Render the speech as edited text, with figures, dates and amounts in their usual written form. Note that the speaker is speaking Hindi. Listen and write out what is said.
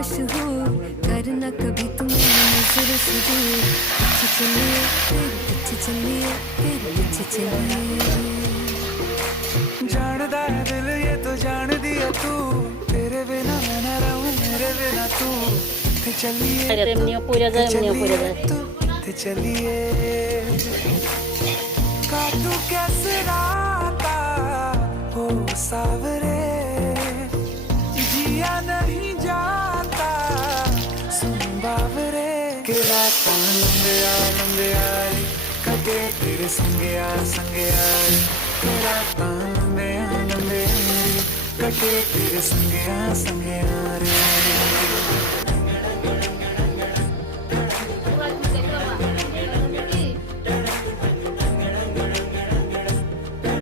मशहूर, करना कभी तुम नजर से दूर। पीछे चलिए फिर पीछे चलिए फिर पीछे चलिए। जानदा है दिल ये तो जान दिया तू, तेरे बिना मैं न रहूं मेरे बिना तू। ते चलिए ते चलिए काटू कैसे राता हो सावरे, जिया नहीं जाता सुन बावरे। के राता लंबे आए कटे तेरे संगे आए, के राता लंबे आए कटे तेरे संगे आ